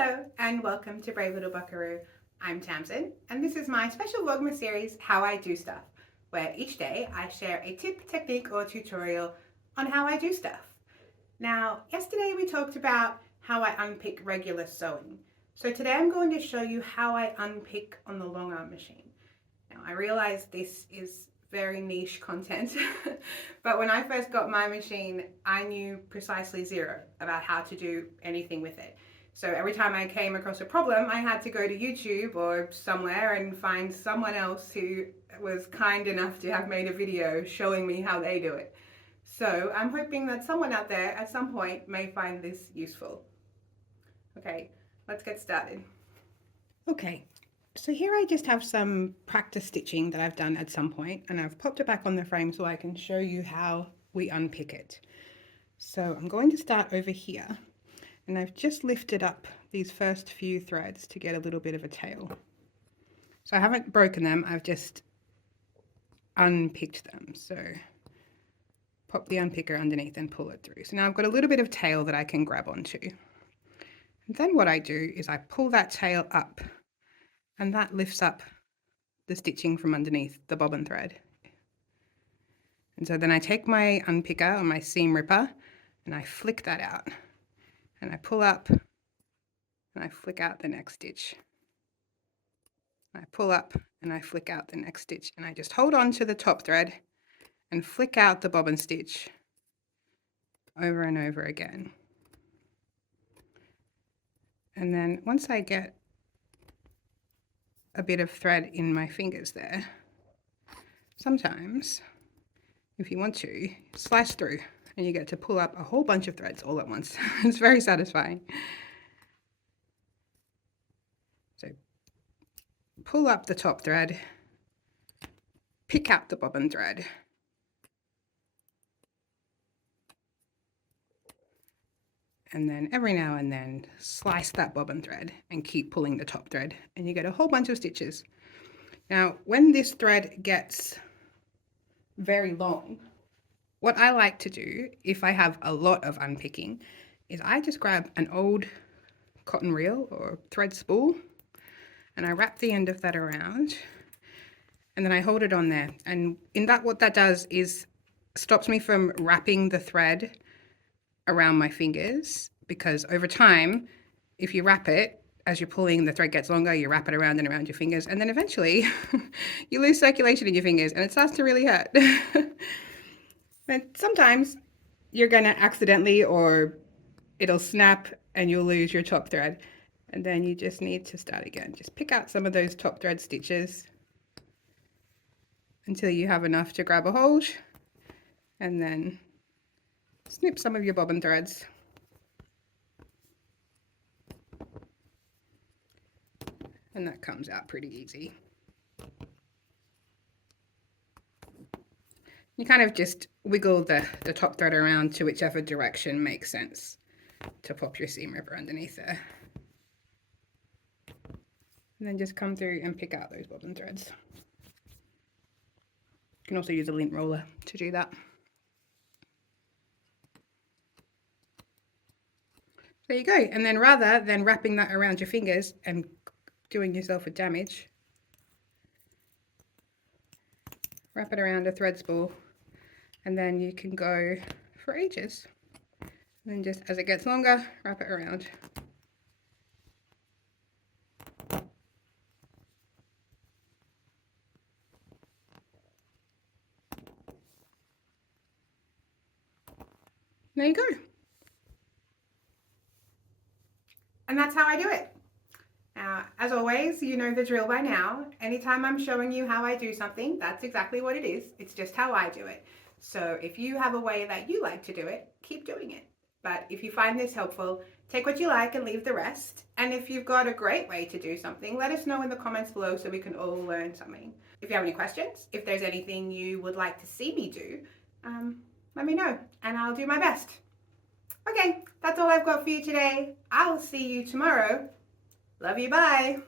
Hello and welcome to Brave Little Buckaroo. I'm Tamsin and this is my special Vlogmas series, How I Do Stuff, where each day I share a tip, technique or tutorial on how I do stuff. Now, yesterday we talked about how I unpick regular sewing. So today I'm going to show you how I unpick on the long arm machine. Now, I realize this is very niche content, but when I first got my machine, I knew precisely zero about how to do anything with it. So every time I came across a problem, I had to go to YouTube or somewhere and find someone else who was kind enough to have made a video showing me how they do it. So I'm hoping that someone out there at some point may find this useful. Okay, let's get started. Okay, so here I just have some practice stitching that I've done at some point, and I've popped it back on the frame so I can show you how we unpick it. So I'm going to start over here, and I've just lifted up these first few threads to get a little bit of a tail. So I haven't broken them, I've just unpicked them. So pop the unpicker underneath and pull it through. So now I've got a little bit of tail that I can grab onto. And then what I do is I pull that tail up, and that lifts up the stitching from underneath the bobbin thread. And so then I take my unpicker or my seam ripper and I flick that out. And I pull up and I flick out the next stitch. I pull up and I flick out the next stitch, and I just hold on to the top thread and flick out the bobbin stitch over and over again. And then once I get a bit of thread in my fingers there, sometimes if you want to, slice through and you get to pull up a whole bunch of threads all at once. It's very satisfying. So pull up the top thread, pick out the bobbin thread, and then every now and then slice that bobbin thread and keep pulling the top thread, and you get a whole bunch of stitches. Now, when this thread gets very long, what I like to do if I have a lot of unpicking is I just grab an old cotton reel or thread spool and I wrap the end of that around, and then I hold it on there. And in that, what that does is stops me from wrapping the thread around my fingers, because over time, if you wrap it, as you're pulling, the thread gets longer, you wrap it around and around your fingers, and then eventually you lose circulation in your fingers and it starts to really hurt. And sometimes you're gonna accidentally, or it'll snap and you'll lose your top thread, and then you just need to start again. Just pick out some of those top thread stitches until you have enough to grab a hold, and then snip some of your bobbin threads. And that comes out pretty easy. You kind of just wiggle the top thread around to whichever direction makes sense to pop your seam ripper underneath there. And then just come through and pick out those bobbin threads. You can also use a lint roller to do that. There you go. And then rather than wrapping that around your fingers and doing yourself a damage, wrap it around a thread spool, and then you can go for ages. And then just as it gets longer, wrap it around. There you go. And that's how I do it. Now, as always, you know the drill by now. Anytime I'm showing you how I do something, that's exactly what it is. It's just how I do it. So if you have a way that you like to do it, keep doing it. But if you find this helpful, take what you like and leave the rest. And if you've got a great way to do something, let us know in the comments below so we can all learn something. If you have any questions, if there's anything you would like to see me do, let me know and I'll do my best. Okay, that's all I've got for you today. I'll see you tomorrow. Love you, bye.